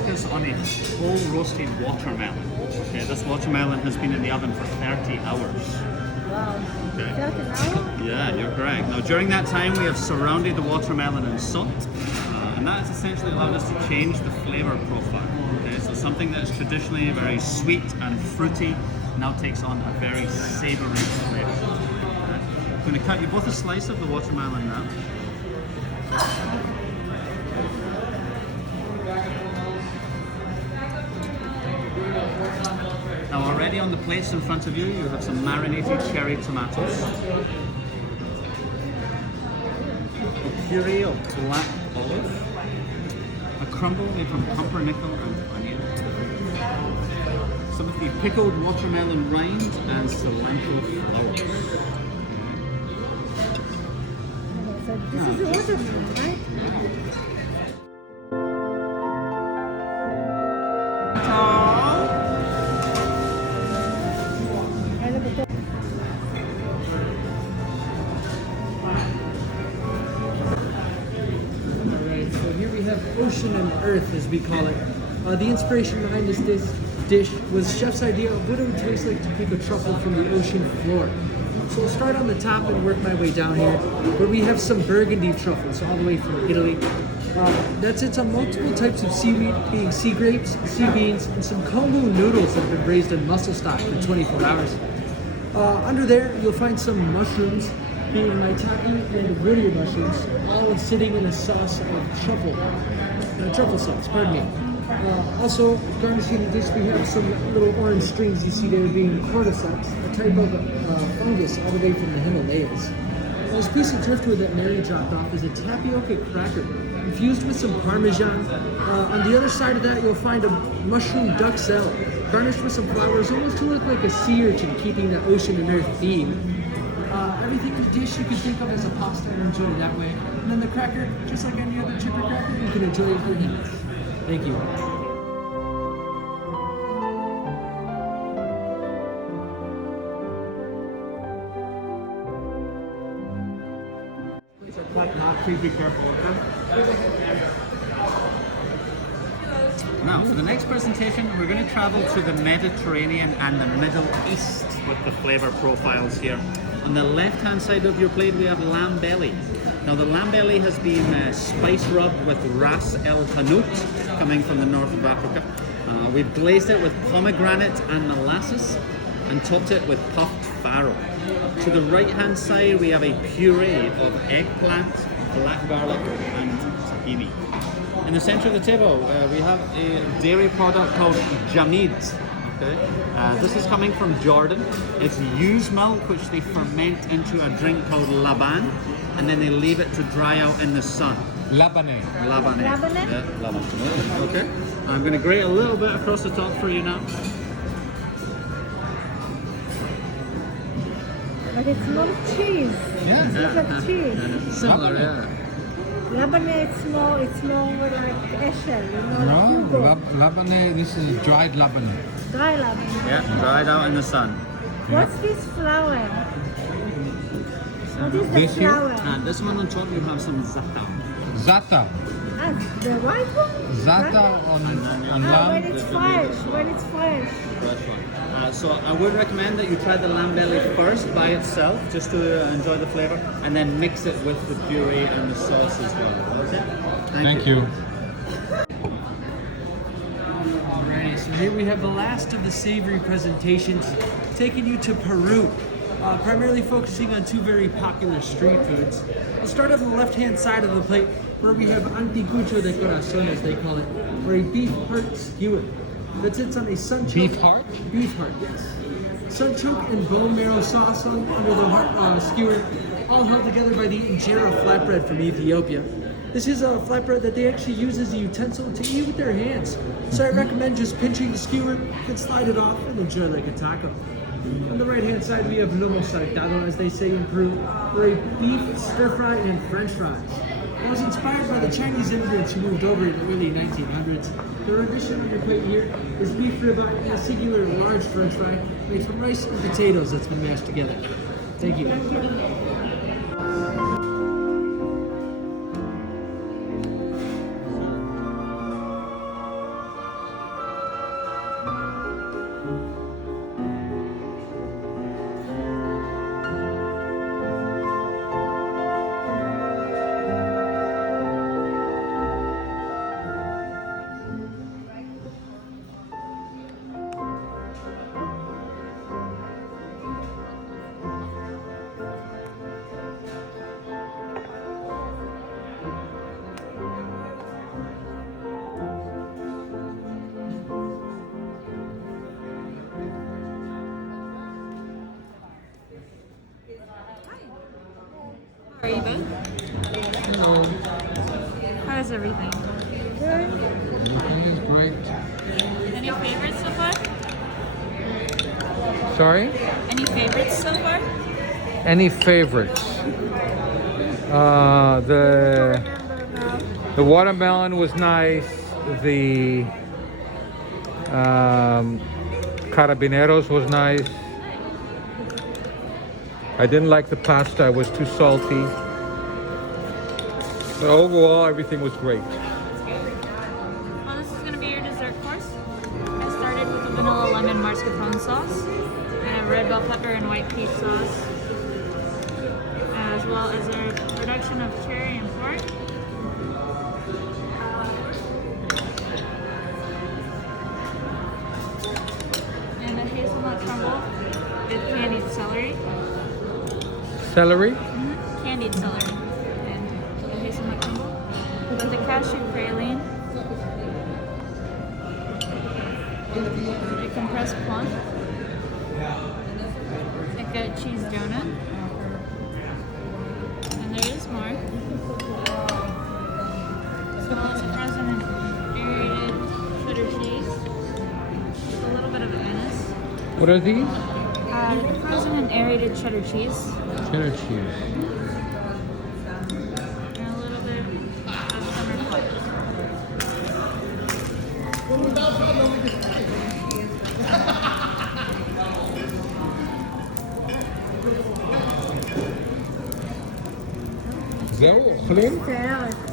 focus on a whole roasted watermelon. Okay, this watermelon has been in the oven for 30 hours. Wow. Okay. 30 hours? Yeah, you're correct. Now, during that time, we have surrounded the watermelon in salt, and that has essentially allowed us to change the flavor profile. Okay, so something that is traditionally very sweet and fruity now takes on a very savory flavor. Okay. I'm going to cut you both a slice of the watermelon now. Now already on the plates in front of you, you have some marinated cherry tomatoes, a puree of black olive, a crumble made from pumpernickel and onion, some of the pickled watermelon rind and cilantro flowers. So this is the watermelon, right? Alright, so here we have ocean and earth, as we call it. The inspiration behind this dish was chef's idea of what it would taste like to pick a truffle from the ocean floor. So I'll start on the top and work my way down here, where we have some burgundy truffles all the way from Italy. That sits on multiple types of seaweed, being sea grapes, sea beans, and some kombu noodles that have been braised in mussel stock for 24 hours. Under there, you'll find some mushrooms, being maitake and woodier mushrooms, all sitting in a sauce of truffle sauce, pardon me. Also, garnishing the dish, we have some little orange strings you see there being cordyceps, a type of fungus all the way from the Himalayas. This piece of driftwood that Mary dropped off is a tapioca cracker, infused with some parmesan. On the other side of that, you'll find a mushroom duxelle, garnished with some flowers, almost to look like a sea urchin, keeping the ocean and earth theme. Everything in the dish you can think of as a pasta and enjoy it that way. And then the cracker, just like any other chipper cracker, you can enjoy it with your hands. Thank you. Please be careful, okay? Now, for the next presentation, we're going to travel to the Mediterranean and the Middle East with the flavor profiles here. On the left-hand side of your plate, we have lamb belly. Now, the lamb belly has been spice rubbed with ras el hanout, coming from the north of Africa. We've glazed it with pomegranate and molasses and topped it with puffed farro. To the right-hand side, we have a puree of eggplant, black garlic, and tahini. In the center of the table, we have a dairy product called jamid. Okay. This is coming from Jordan. It's ewe's milk, which they ferment into a drink called laban, and then they leave it to dry out in the sun. Labane. Labane. Labane? Yeah, labane. Okay. I'm going to grate a little bit across the top for you now. But it's not cheese. Yeah. It's like cheese. Similar, yeah. Labane, it's more like eshel, you know, No, like Hugo. labane, this is dried labane. Dry labane. Yeah, dried out in the sun. What's this flower? What is the This here? flower? And this one on top, you have some za'atar. Zata. Ah, the white one? Zata on When lamb. it's fresh, when it's fresh. Fresh one. So I would recommend that you try the lamb belly first by itself, just to enjoy the flavor, and then mix it with the puree and the sauce as well. Okay? Thank you. Alrighty, so here we have the last of the savory presentations, taking you to Peru, primarily focusing on two very popular street foods. I'll start on the left-hand side of the plate, where we have anticucho de corazon, as they call it, or a beef heart skewer that sits on a sunchoke. Beef heart? Beef heart, yes. Sunchoke and bone marrow sauce under the skewer, all held together by the injera flatbread from Ethiopia. This is a flatbread that they actually use as a utensil to eat with their hands. So I recommend just pinching the skewer, then slide it off and enjoy like a taco. On the right-hand side, we have lomo saltado, as they say in Peru, or a beef stir-fry and French fries. It was inspired by the Chinese immigrants who moved over in the early 1900s. The rendition on your plate here is beef ribeye and a singular large French fry made from rice and potatoes that's been mashed together. Thank you. everything? Everything is great. Any favorites so far? Sorry? Any favorites so far? Any favorites? The watermelon was nice. The carabineros was nice. I didn't like the pasta, it was too salty. But overall, everything was great. Well, this is going to be your dessert course. I started with a vanilla lemon mascarpone sauce, and a red bell pepper and white peach sauce, as well as a reduction of cherry and pork. And a hazelnut crumble with candied celery. Celery? Candied celery. And a hazelnut crumble. With a cashew praline. A compressed plum. A goat cheese donut. And there is more. As well as frozen and aerated cheddar cheese. With a little bit of anise. What are these? Frozen and aerated cheddar cheese. Cheddar cheese. And a little bit of summer fudge. זהו, אוכלים? מצטערת.